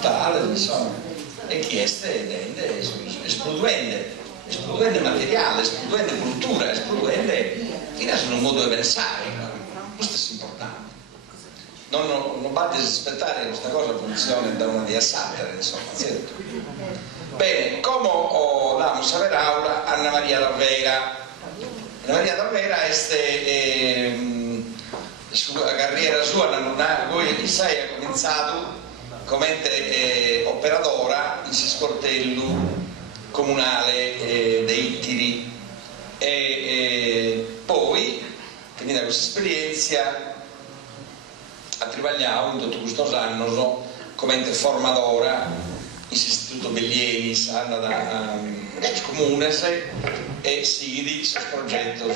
tale, insomma, e chieste esplodendo materiale, esplodendo cultura, esplodendo fino a un modo di pensare. Questo è importante. Non basta aspettare che questa cosa funzioni da una di assattere, insomma, certo. Bene, come damos a ver aula Anna Maria D'Alveira. Anna Maria D'Alveira è la carriera sua, lui sai, ha cominciato come operadora in sportello comunale dei Ittiri e poi, finita questa esperienza, ha lavorato in tutto questo anno come formadora in Istituto Bellieni, da comunes e sigli sul progetto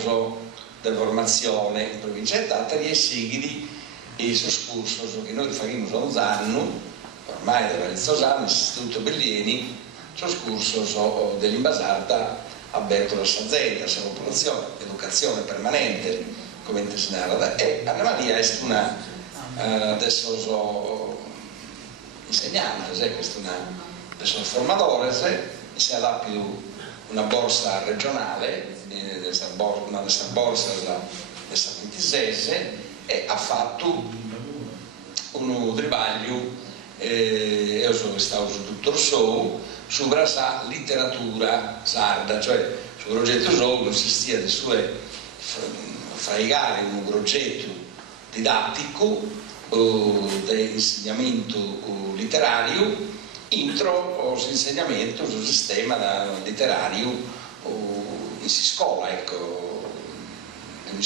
di formazione in provincia di Tattari e sigli i suoi corsi che noi facciamo da un anno, ormai da vari anni, l'Istituto Bellieni, sul corso dell'Imbasata a Bertolo Sazzetta, la popolazione, educazione permanente, come si narra, e Anna Maria è una adesso insegnante, questa è una persona formatore, si ha più una borsa regionale, una questa borsa della Ventisese, e ha fatto un tribaglio, io sono stato su tutto il show, sulla letteratura sarda, cioè sul progetto show consistia di sue fraigare un progetto didattico di insegnamento letterario intro l'insegnamento sul sistema letterario in scuola, ecco, in una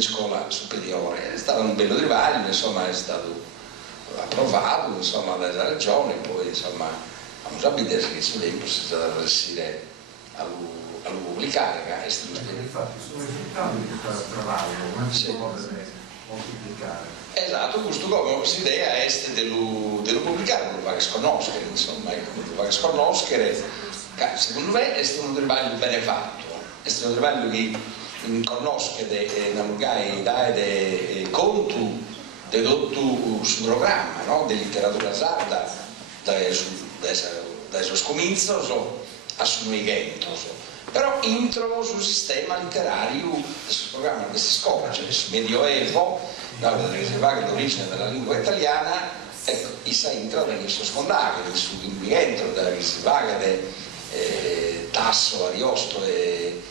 scuola superiore, è stato un bello trivaglio, insomma, è stato approvato, insomma, dalla regione, poi insomma abbiamo capito che su tempo si è stato a riuscire a pubblicare. Infatti sono risultati di questo lavoro, come si può moltiplicare. Esatto, questo come l'idea è dello pubblicare, lo va a sconoscere, insomma, lo va a sconoscere. Secondo me è stato un lavoro bene fatto, è stato un lavoro che conosce dai conti dedotto sul programma, no? Di letteratura sarda dai suoi cominci a suo evento, però intro sul sistema letterario del programma di questa scuola, cioè sul Medioevo, che si va l'origine della lingua italiana, ecco, essa entra nel suo scondario, nel suo invento, che si va da Tasso, Ariosto e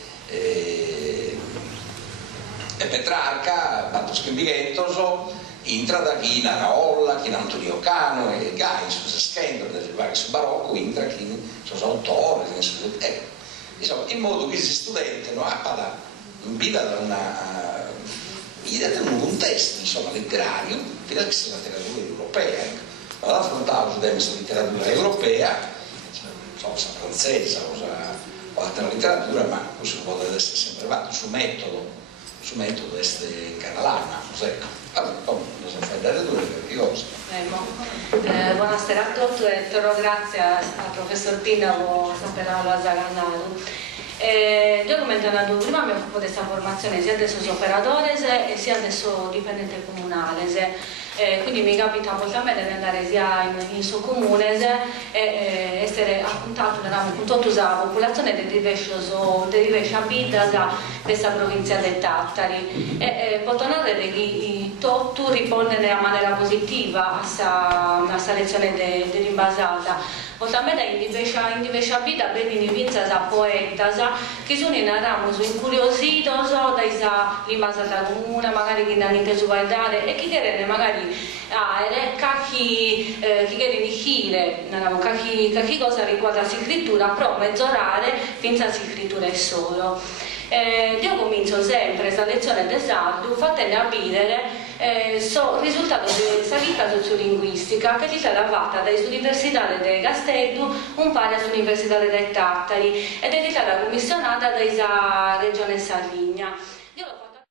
Petrarca, tanto scrivimento, entra da chi in Araolla, chi in Antonio Cano e Gai, su schendo del barocco, entra chi sono autori, ecco, insomma, in modo che gli studenti in vita da un contesto, insomma, letterario, fino a che sia la letteratura europea, ecco. Ma affrontavo su questa letteratura europea, insomma, francese o altra letteratura, ma questo può essere sempre fatto su metodo essere catalana, ecco. Allora, bisogna fare delle due cose. Buonasera a tutti e grazie al professor Pina per la Zagannaru. Io come ho prima mi occupo di questa formazione sia adesso sono operatore sia adesso dipendente comunale. Quindi mi capita molto bene di andare sia in suo comune e essere a contatto con tutta la popolazione di diverse abitati di questa provincia di Tattari e posso notare che tutto risponde in maniera positiva a questa lezione dell'Imbasata. Potamente in diverse abitati vengono vinti da poetas che sono incuriositi dall'Imbasata comune, magari che hanno inteso guardare e che chiedono magari chi cosa riguarda la scrittura, però mezz'orare finché la scrittura è solo. Io comincio sempre questa lezione di sardo facendo capire il risultato di salita sociolinguistica che è stata fatta dall'Università di Castello, un pari all'Università di Tattari ed è stata commissionata dalla Regione Sardegna.